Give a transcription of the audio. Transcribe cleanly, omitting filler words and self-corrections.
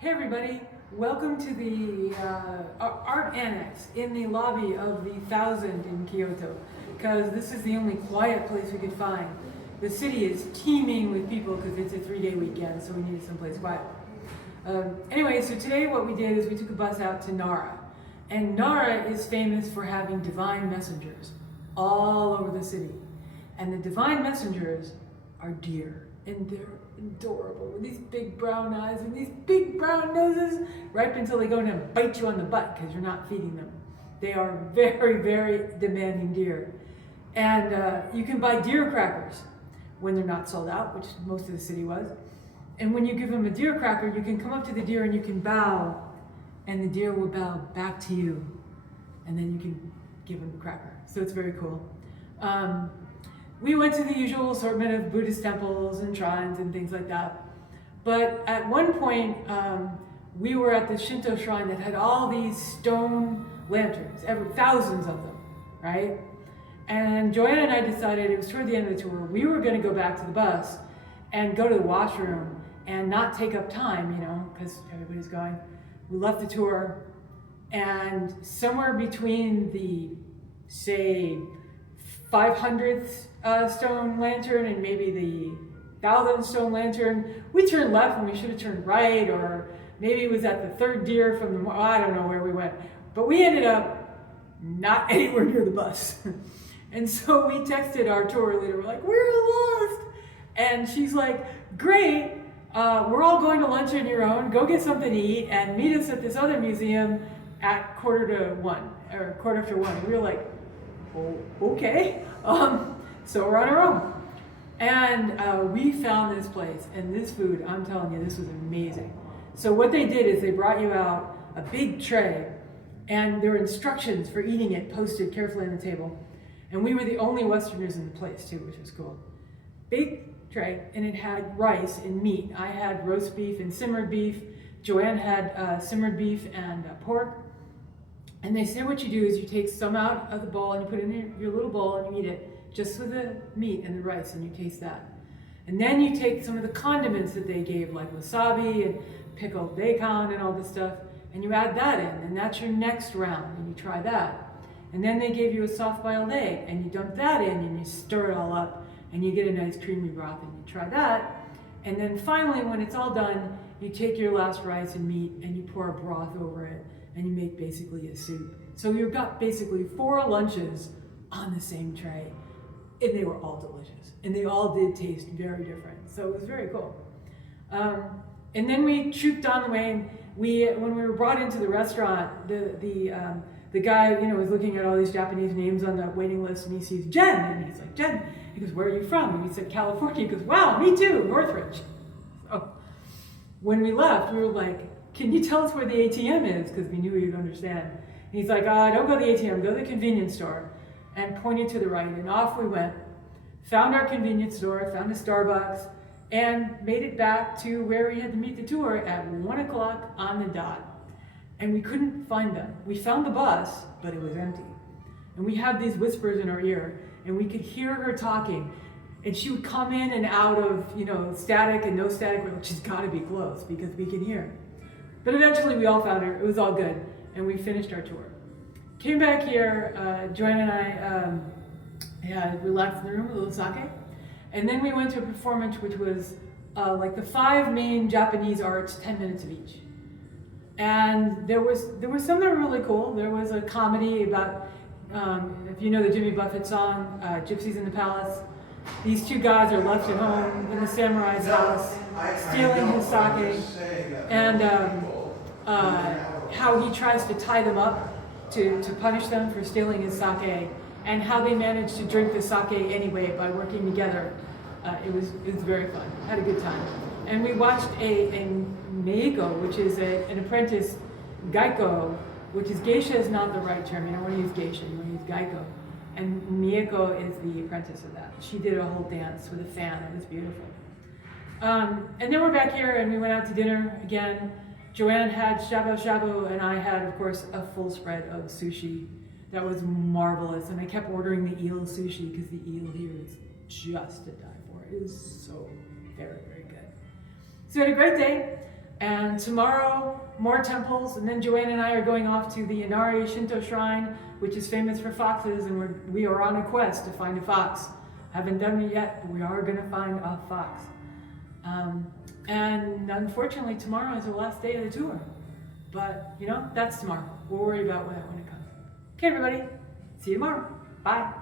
Hey everybody, welcome to the art annex in the lobby of the 1000 in Kyoto, because this is the only quiet place we could find. The city is teeming with people because it's a 3-day weekend, so we needed someplace quiet. Anyway, so today what we did is we took a bus out to Nara, and Nara is famous for having divine messengers all over the city. And the divine messengers are deer, and they're adorable with these big brown eyes and these big brown noses, right up until they go in and bite you on the butt because you're not feeding them. They are very, very demanding deer. And you can buy deer crackers when they're not sold out, which most of the city was. And when you give them a deer cracker, you can come up to the deer and you can bow, and the deer will bow back to you. And then you can give them a cracker. So it's very cool. We went to the usual assortment of Buddhist temples and shrines and things like that. But at one point, we were at the Shinto shrine that had all these stone lanterns, thousands of them, right? And Joanne and I decided, it was toward the end of the tour, we were going to go back to the bus and go to the washroom and not take up time, because everybody's going. We left the tour, and somewhere between the, say, 500th stone lantern and maybe the 1000th stone lantern, we turned left when we should have turned right, or maybe it was at the third deer from the, I don't know where we went. But we ended up not anywhere near the bus. And so we texted our tour leader, we're like, we're lost. And she's like, great, we're all going to lunch on your own, go get something to eat and meet us at this other museum at 1:45 or 1:45. And we were like, oh, okay. So we're on our own. And we found this place, and this food, I'm telling you, this was amazing. So what they did is they brought you out a big tray, and there were instructions for eating it posted carefully on the table. And we were the only Westerners in the place too, which was cool. Big tray, and it had rice and meat. I had roast beef and simmered beef. Joanne had simmered beef and pork. And they say what you do is you take some out of the bowl and you put it in your little bowl and you eat it just with the meat and the rice, and you taste that. And then you take some of the condiments that they gave, like wasabi and pickled bacon and all this stuff, and you add that in, and that's your next round, and you try that. And then they gave you a soft-boiled egg, and you dump that in, and you stir it all up, and you get a nice creamy broth, and you try that. And then finally, when it's all done, you take your last rice and meat, and you pour a broth over it, and you make basically a soup. So you've got basically 4 lunches on the same tray, and they were all delicious, and they all did taste very different. So it was very cool. And then we trooped on the way, and when we were brought into the restaurant, the guy, was looking at all these Japanese names on the waiting list, and he sees Jen, and he's like, Jen. He goes, where are you from? And we said, California. He goes, wow, me too, Northridge. So when we left, we were like, can you tell us where the ATM is? Because we knew you'd understand. And he's like, don't go to the ATM, go to the convenience store. And pointed to the right, and off we went. Found our convenience store, found a Starbucks, and made it back to where we had to meet the tour at 1 o'clock on the dot. And we couldn't find them. We found the bus, but it was empty. And we had these whispers in our ear, and we could hear her talking. And she would come in and out of, static and no static. We're like, she's got to be close because we can hear. But eventually we all found her. It was all good. And we finished our tour. Came back here, Joanne and I had relaxed in the room with a little sake. And then we went to a performance which was like the 5 main Japanese arts, 10 minutes of each. And there was some that were really cool. There was a comedy about, if you know the Jimmy Buffett song, Gypsies in the Palace. These 2 guys are left at home in the samurai's house, stealing his sake, and how he tries to tie them up to punish them for stealing his sake, and how they managed to drink the sake anyway by working together. It was very fun. Had a good time. And we watched a meiko, which is an apprentice gaiko, which is geisha is not the right term. You don't want to use geisha, you want to use gaiko. And Mieko is the apprentice of that. She did a whole dance with a fan. It was beautiful. And then we're back here, and we went out to dinner again. Joanne had shabu shabu, and I had, of course, a full spread of sushi. That was marvelous, and I kept ordering the eel sushi because the eel here is just to die for. It is so very, very good. So we had a great day. And tomorrow, more temples, and then Joanne and I are going off to the Inari Shinto Shrine, which is famous for foxes, and we are on a quest to find a fox. Haven't done it yet, but we are going to find a fox. And unfortunately, tomorrow is the last day of the tour. But, you know, that's tomorrow. We'll worry about that when it comes. Okay, everybody. See you tomorrow. Bye.